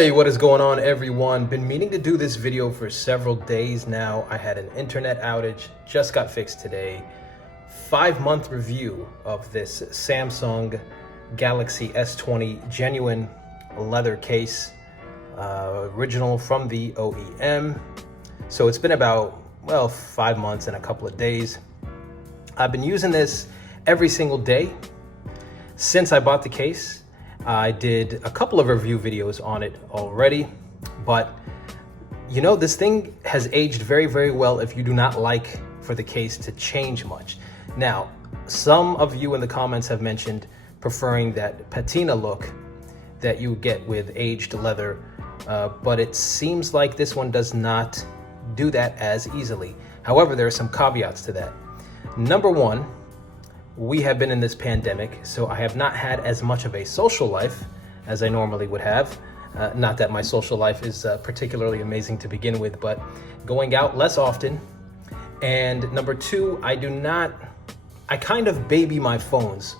Hey, what is going on, everyone? Been meaning to do this video for several days now. I had an internet outage, just got fixed today. 5-month review of this Samsung Galaxy S20 genuine leather case, original from the OEM. So it's been about, well, 5 months and a couple of days. I've been using this every single day since I bought the case. I did a couple of review videos on it already, but you know, this thing has aged very, very well if you do not like for the case to change much. Now, some of you in the comments have mentioned preferring that patina look that you get with aged leather, but it seems like this one does not do that as easily. However, there are some caveats to that. Number one, we have been in this pandemic, so I have not had as much of a social life as I normally would have. Not that my social life is particularly amazing to begin with, but going out less often. And number two, I kind of baby my phones.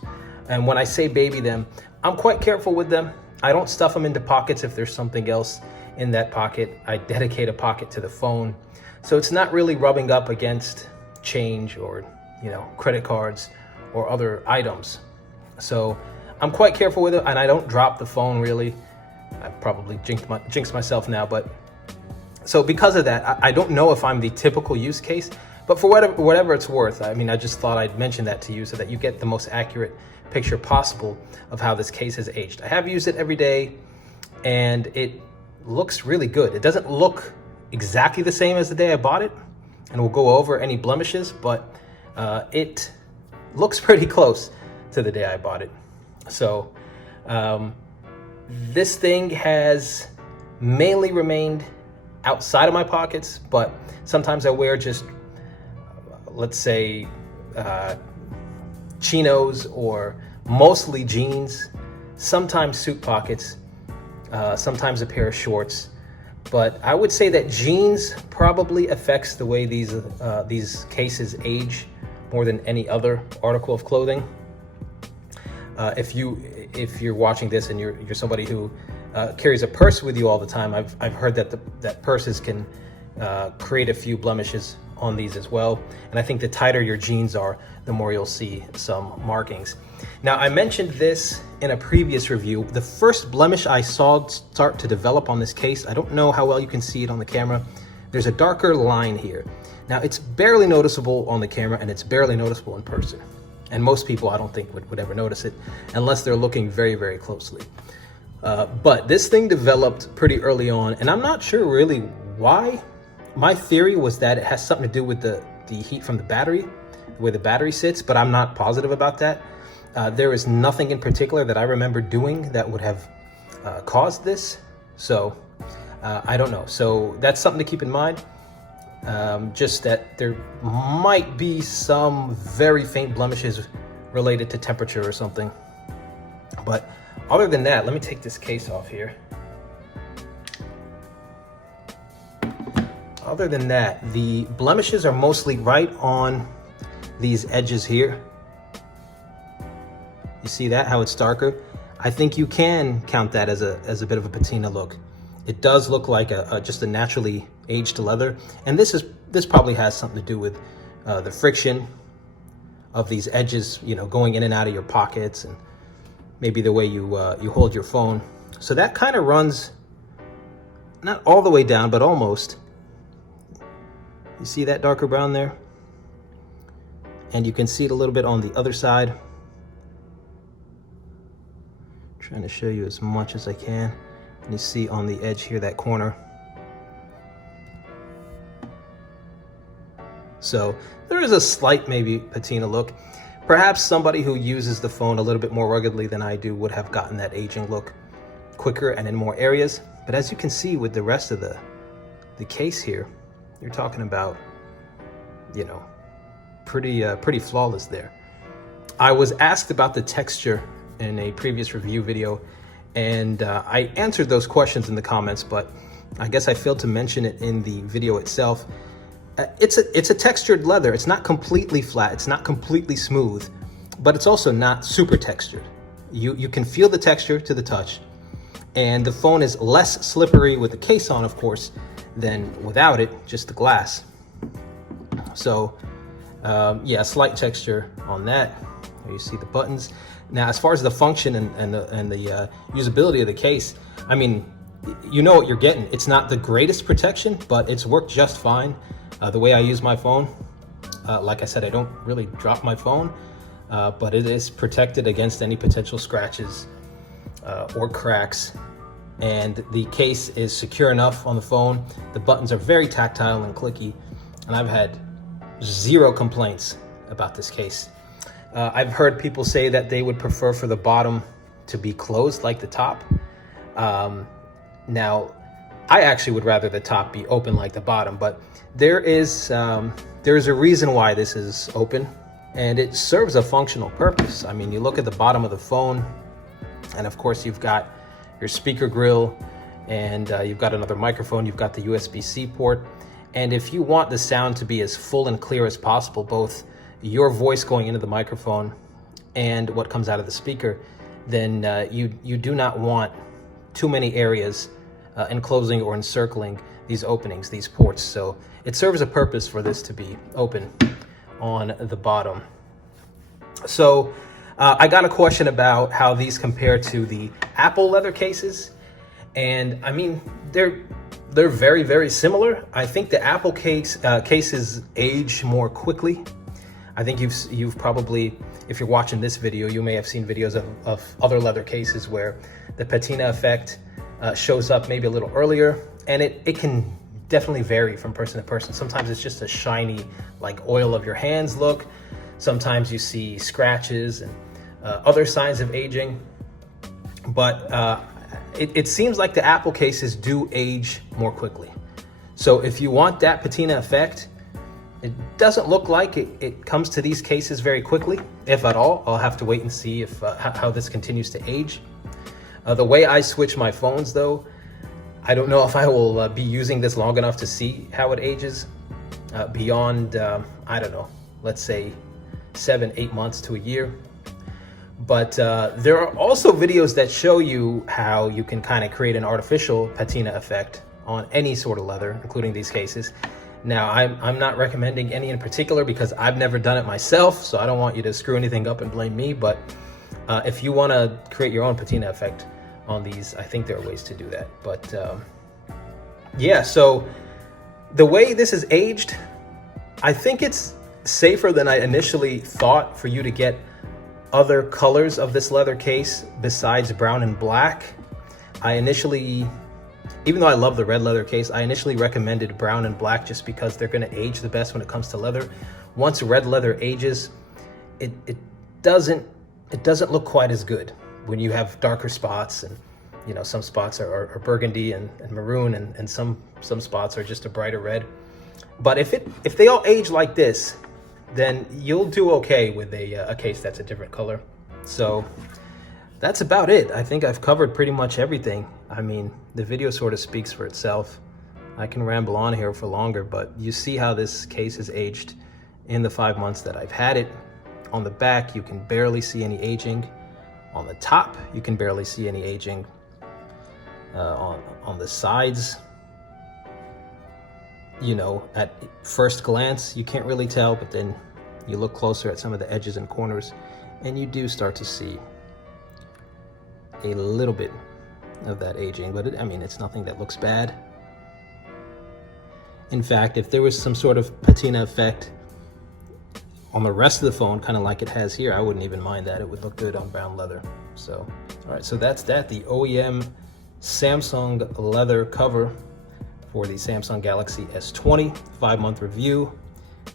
And when I say baby them, I'm quite careful with them. I don't stuff them into pockets if there's something else in that pocket. I dedicate a pocket to the phone. So it's not really rubbing up against change or, credit cards or other items. So I'm quite careful with it, and I don't drop the phone really. I probably jinxed myself now, but so because of that, I don't know if I'm the typical use case, but for whatever it's worth, I just thought I'd mention that to you so that you get the most accurate picture possible of how this case has aged. I have used it every day, and it looks really good. It doesn't look exactly the same as the day I bought it, and we'll go over any blemishes, but it looks pretty close to the day I bought it. So this thing has mainly remained outside of my pockets, but sometimes I wear just, let's say, chinos or mostly jeans, sometimes suit pockets, sometimes a pair of shorts. But I would say that jeans probably affects the way these cases age more than any other article of clothing. If you're watching this and you're somebody who carries a purse with you all the time, I've heard that purses can create a few blemishes on these as well. And I think the tighter your jeans are, the more you'll see some markings. Now, I mentioned this in a previous review. The first blemish I saw start to develop on this case, I don't know how well you can see it on the camera. There's a darker line here. Now, it's barely noticeable on the camera, and it's barely noticeable in person. And most people, I don't think, would ever notice it unless they're looking very, very closely. But this thing developed pretty early on, and I'm not sure really why. My theory was that it has something to do with the heat from the battery, the way the battery sits, but I'm not positive about that. There is nothing in particular that I remember doing that would have caused this. So I don't know. So that's something to keep in mind. Just that there might be some very faint blemishes related to temperature or something. But other than that, let me take this case off here. Other than that, the blemishes are mostly right on these edges here. You see that, how it's darker? I think you can count that as a bit of a patina look. It does look like just a naturally aged leather, and this probably has something to do with the friction of these edges, going in and out of your pockets, and maybe the way you hold your phone. So that kind of runs not all the way down, but almost. You see that darker brown there? And you can see it a little bit on the other side. Trying to show you as much as I can. And you see on the edge here, that corner. So there is a slight maybe patina look. Perhaps somebody who uses the phone a little bit more ruggedly than I do would have gotten that aging look quicker and in more areas. But as you can see with the rest of the case here, you're talking about, pretty flawless there. I was asked about the texture in a previous review video, and I answered those questions in the comments, but I guess I failed to mention it in the video itself. It's a textured leather. It's not completely flat. It's not completely smooth, but it's also not super textured. You can feel the texture to the touch, And the phone is less slippery with the case on, of course, than without it, just the glass. So yeah, slight texture on that. There you see the buttons. Now, as far as the function and the usability of the case, I mean, you know what you're getting. It's not the greatest protection, but it's worked just fine. The way I use my phone, like I said, I don't really drop my phone, but it is protected against any potential scratches or cracks. And the case is secure enough on the phone. The buttons are very tactile and clicky, and I've had zero complaints about this case. I've heard people say that they would prefer for the bottom to be closed like the top. Now, I actually would rather the top be open like the bottom, but there's a reason why this is open, and it serves a functional purpose. I mean, you look at the bottom of the phone, and of course you've got your speaker grill, and you've got another microphone, you've got the USB-C port. And if you want the sound to be as full and clear as possible, both your voice going into the microphone and what comes out of the speaker, then you do not want too many areas enclosing or encircling these openings, these ports. So it serves a purpose for this to be open on the bottom. So I got a question about how these compare to the Apple leather cases. And I mean, they're very, very similar. I think the Apple cases age more quickly. I think you've probably, if you're watching this video, you may have seen videos of other leather cases where the patina effect shows up maybe a little earlier, and it can definitely vary from person to person. Sometimes it's just a shiny, like oil of your hands look. Sometimes you see scratches and other signs of aging. But it seems like the Apple cases do age more quickly. So if you want that patina effect, it doesn't look like it comes to these cases very quickly, if at all. I'll have to wait and see if how this continues to age. The way I switch my phones, though, I don't know if I will be using this long enough to see how it ages beyond, I don't know, let's say 7-8 months to a year. But there are also videos that show you how you can kind of create an artificial patina effect on any sort of leather, including these cases. Now, I'm not recommending any in particular because I've never done it myself, so I don't want you to screw anything up and blame me. But if you want to create your own patina effect on these, I think there are ways to do that. But yeah, so the way this is aged, I think it's safer than I initially thought for you to get other colors of this leather case besides brown and black. I initially, even though I love the red leather case, I initially recommended brown and black just because they're going to age the best when it comes to leather. Once red leather ages, it doesn't look quite as good when you have darker spots, and you know, some spots are burgundy and maroon, and some spots are just a brighter red. But if they all age like this, then you'll do okay with a case that's a different color. So that's about it. I think I've covered pretty much everything. I mean, the video sort of speaks for itself. I can ramble on here for longer, but you see how this case has aged in the 5 months that I've had it. On the back, you can barely see any aging. On the top, you can barely see any aging. On the sides, you know, at first glance, you can't really tell, but then you look closer at some of the edges and corners, and you do start to see a little bit of that aging, but I mean, it's nothing that looks bad. In fact, if there was some sort of patina effect on the rest of the phone, kind of like it has here, I wouldn't even mind that. It would look good on brown leather. So, all right, so that's that, the OEM Samsung leather cover for the Samsung Galaxy S20 5-month review.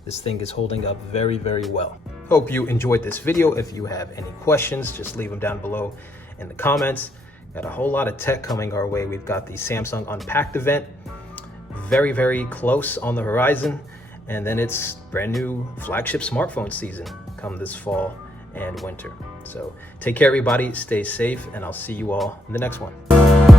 This thing is holding up very, very well. Hope you enjoyed this video. If you have any questions, just leave them down below in the comments. Got a whole lot of tech coming our way. We've got the Samsung Unpacked event, very, very close on the horizon. And then it's brand new flagship smartphone season come this fall and winter. So take care, everybody. Stay safe, and I'll see you all in the next one.